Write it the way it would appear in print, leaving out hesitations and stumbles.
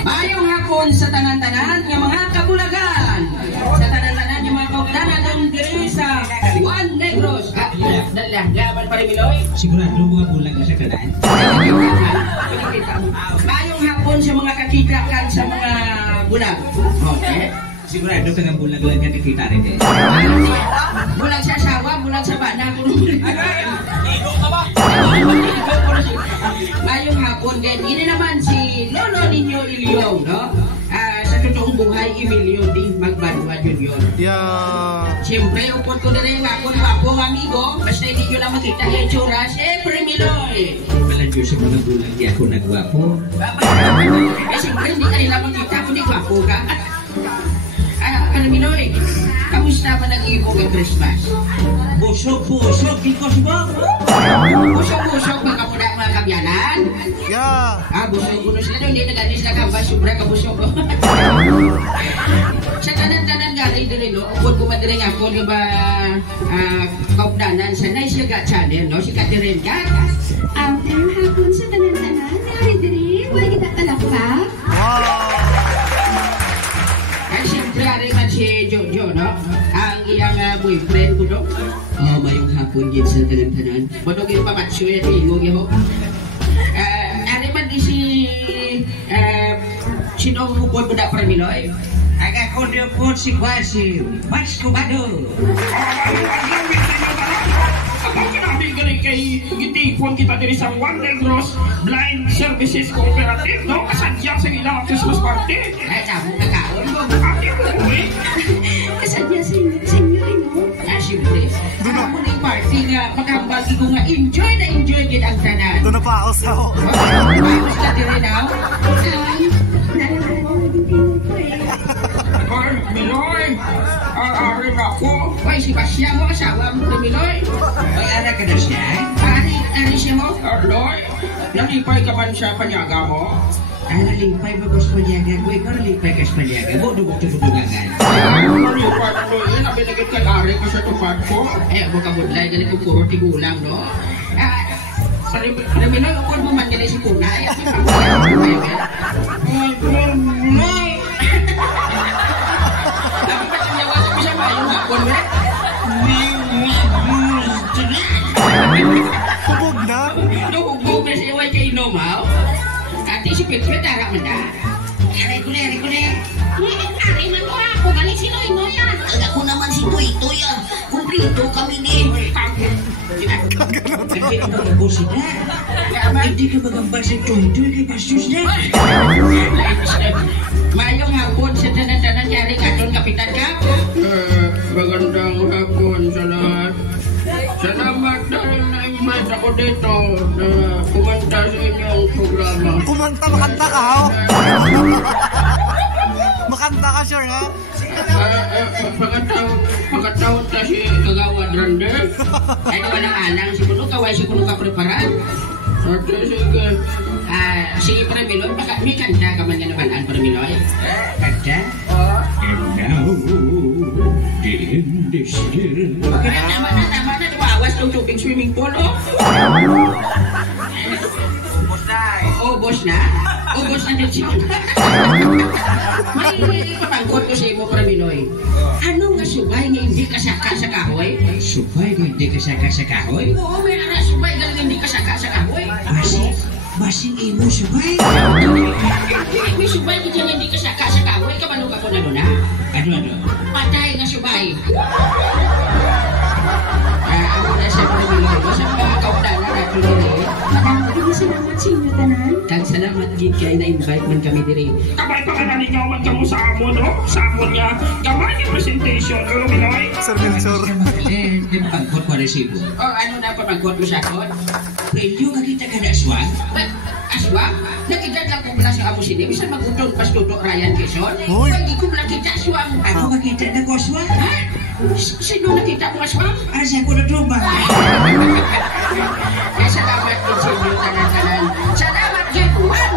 Mayong hapon sa tanan-tanan ng mga kabulagan. Sa tanan-tanan ng mga kaugdanan ng diri sa Juan Negros. Dalah, gaban pa rin Miloy. Sigurado mga bulag na sa kanan. Mayong hapon sa mga kakitakan sa mga bulag. Okay. Sigurado ka ng bulag lang yan nakita rin eh. Bulag sa asawa, bulag sa bana. Mayong hapon din. Ini naman si Lolo Ninyo Ilyong, no? Sa totoong buhay, Emilio D. Magbanwa Junior. Yeah. Siyempre, upot ko na rin ako ng wapong amigo. Basta hindi nyo lang makita yung tsura. Siyempre, Miloy. Maladyo sa mga bulag di ako nagwapo. Siyempre, hindi ka nila makita kung di gwapo ka. Ano, Miloy? Kamusta ba nag-iibog ang Christmas? Busog-busog, ikos mo. Busog-busog ba ka muna mga kabyanan? Yeah. Busog-busog sila doon. Hindi nag-anis na kamba. Sobra ka busog. Sa tanan-tanan galing din rin, no? Kung kumadiring ako, di ba, kaupdanan sa Nice Yaga Channel, no? Si Catherine ka. Ang hapon sa tanan-tanan, nari-diri, wala kita kalakpak. Wow. Ay, siyempre, ari man si Jojo, no? Ang iyang boyfriend ko, no? Mayong hapon din sa tanan-tanan. Bodong yung pamatso yan, ingog yun. Ari man di si Nong Bukod mo na Miloy. Aga ko niyo po si Kwasi. Mas kumado. Kapag kinabi galing kay gitipon kita diri sa Juan Negros Blind Services Cooperative, no? Kasadya sa ilang Christmas party. Ay, tamo ka kaon mo. Kasadya sa inyo, no? Siyempre. Ako na yung party nga, makabagi ko nga, enjoy na enjoy din ang tanan. Ito na pa ako sa ako. Tapos ka din rin, no? Naalala ko din ko eh. Ay, Miloy, ari na ako. Ay, si Basya mo, asawa mo na Miloy. Ay, anak ka na siya? Ari siya mo? Loy, nalipay ka man sa panyaga mo? Nalipay ba ko sa panyaga? Uy, ikaw nalipay ka sa panyaga. Budog ko sa budungangan. Nalipay na Loy, nabinagit ka lari ka sa tupad ko. Ako kabudlay, dali ko puro tigulang, no? Sa Miloy, ukod mo man nila si Kunay. Loy! Dapat ba siya nawasan mo siya ba? Yung hapon, eh? Hubog na. Hugog na siya iwan kay inom, ha? Ate, si Petro, tara mo na. Aray ko na. Ari man ko ako, galing si Noy yan. Ako naman si Toy ah. Kumplito kami ni. Kasi ang mga boss na. Hindi ka magambal sa Toy kay Bastos na. Mayong hapon sa tanan-tanan yari ka doon, Kapitan ka? Magandang hapon sa lahat. Salamat dahil na-invite ako dito na kumanta sa inyong programa. Kumanta, makanta ka, ha? Makanta ka, sure, ha? Pagkatawad na si Kagawad Randel. Ay, walang alang. Si Kuno, kaway si Kuno ka preparan. Sige. Si Paramiloy, baka may kanta ka man nga naman ang Paramiloy. Kanta? And now, the end is here. Tama na. Tumawas ng tubig swimming pool, oh. Boss na din siya. May papangkot ko sa imo, Paramiloy. Ano nga subay nga hindi kasaka sa kahoy? Subay nga hindi kasaka sa kahoy? Oo, may ara subay nga hindi kasaka sa kahoy. Basing imo subay? May subay nga dyan hindi kasaka sa kahoy. Kamanong ako na doon, ha? Ano? Patay nga subay. Ako na sa Paramiloy. Sa mga kaupdanan natin diri. Madami din salamat sa inyo, tanan. Kang salamat gid kay na-invite man kami diri. Kabay pa ka naligawan ka mo sa amon, no? Sa amon niya. Gamay yung presentation, no, Miloy? Sir Vincor. Di ba pangkot ko resibo? Ano na pamangkot mo sa akon? Premyo kakita ka na aswang? Aswang? Nakita lang ko pala sa amo sini. Bisa mag-utong pas tutok Ryan Quezon. Hoy. Hindi ko nakita aswang. Ako makita na ko aswang? Ha? Sino nakita mo aswang? Asa ko na tuba? Salamat din sa inyo tanan-tanan. Salamat din. Juan